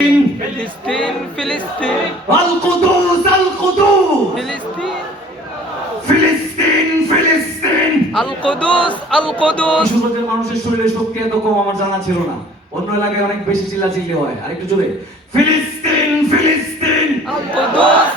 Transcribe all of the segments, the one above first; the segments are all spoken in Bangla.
ফিলিস্তিন ফিলিস্তিন القدوس القدوس ফিলিস্তিন ফিলিস্তিন ফিলিস্তিন আল কুদুস আল কুদুস কিশোরগঞ্জের মানুষের শরীরে শক্তি এত কম আমার জানা ছিল না অন্য এলাকায় অনেক বেশি চিল্লাচিল্লি হয় আর একটু জোরে ফিলিস্তিন ফিলিস্তিন আল কুদুস আল কুদুস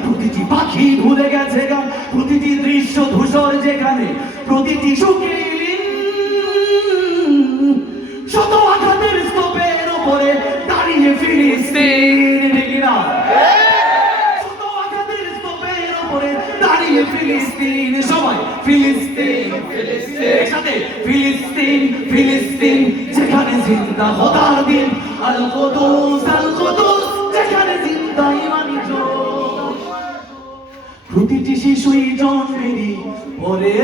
পাখি ভুলে গেছে গান, প্রতিটি দৃশ্য ধূসর যেখানে, প্রতিটি সুখীলিন শত আঘাতের স্তূপের উপরে দাঁড়িয়ে ফিলিস্তিন না? শত আঘাতের স্তূপের উপরে দাঁড়িয়ে ফিলিস্তিন, সবাই ফিলিস্তিন সাথে ফিলিস্তিন ফিলিস্তিন, যেখানে জিন্দা খোদার দিন আল কুদুস আল কুদুস যেখানে জিন্দা ইমানি প্রতিটি শিশুই জন্মেরই পরে।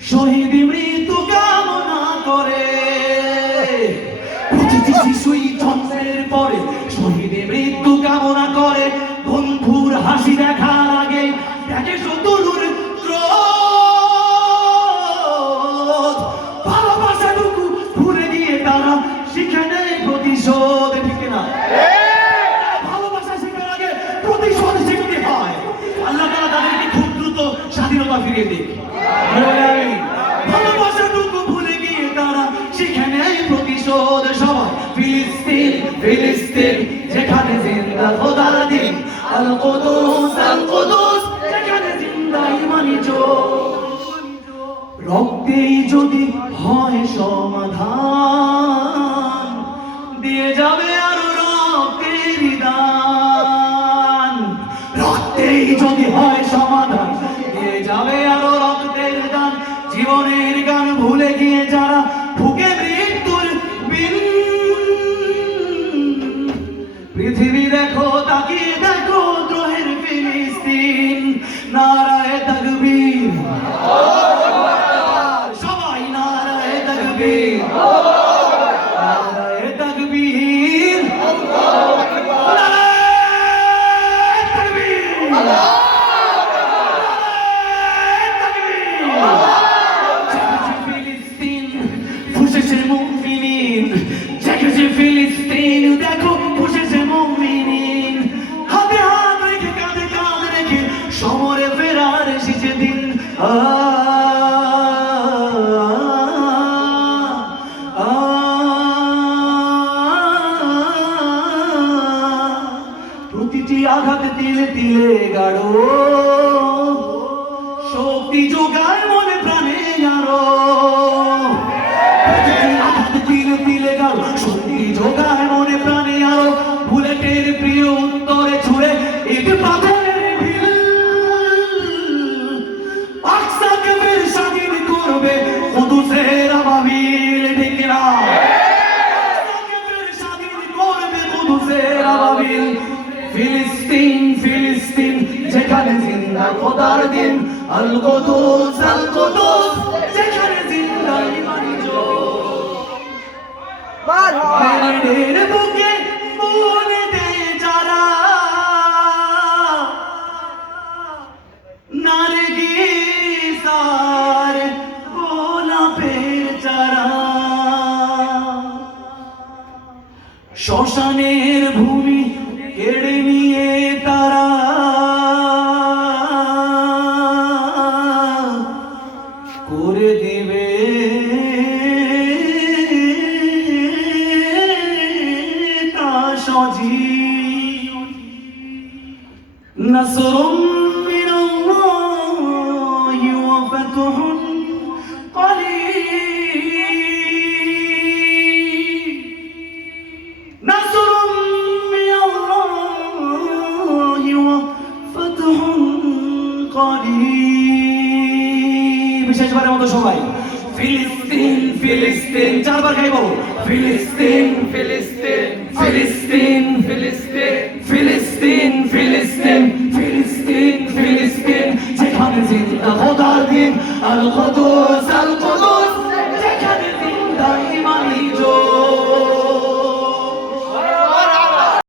শহীদ মৃত্যু ফিরিয়ে ভুলে গিয়ে তারা প্রতিশোধ সবাই ফিলিস্তিন ফিলিস্তিন, যেখানে জিন্দা খোদার দিন। আল আল যেখানে জিন্দা ইমানি রক্তেই যদি হয় সমাধান, দিয়ে যাবে জীবনের গান ভুলে গিয়ে যারা ফুকে মৃত্যুর বিন পৃথিবী দেখো, তাকিয়ে দেখো দ্রোহের ফিলিস্তিন। নারায় আঘাত তিলে তিলে গাড়ো। শক্তি যোগায় মনে প্রাণে আরও। আঘাত তিলে তিলে গাড়ো। শক্তি যোগায় মনে প্রাণে আরও। বুলেটের প্রিয় উত্তরে ছুড়ে ফিলিস্তিন যেখানে জিন্দা খোদার দিন। আল কুদুস যেখানে জিন্দা ইমানি মায়ের বুকে মনে দে যারা। নারগিস আর গোলাপের চারা। শ্মশানের ভূমি কেড়ে নিয়ে দেখবি শেষবারের মতো সবাই। ফিলিস্তিন ফিলিস্তিন, চারবার গাইব ফিলিস্তিন ফিলিস্তিন ফিলিস্তিন ফিলিস্তিন ফিলিস্তিন ফিলিস্তিন ফিলিস্তিন ফিলিস্তিন। যেখানে জিন্দা খোদার দিন আল কুদুস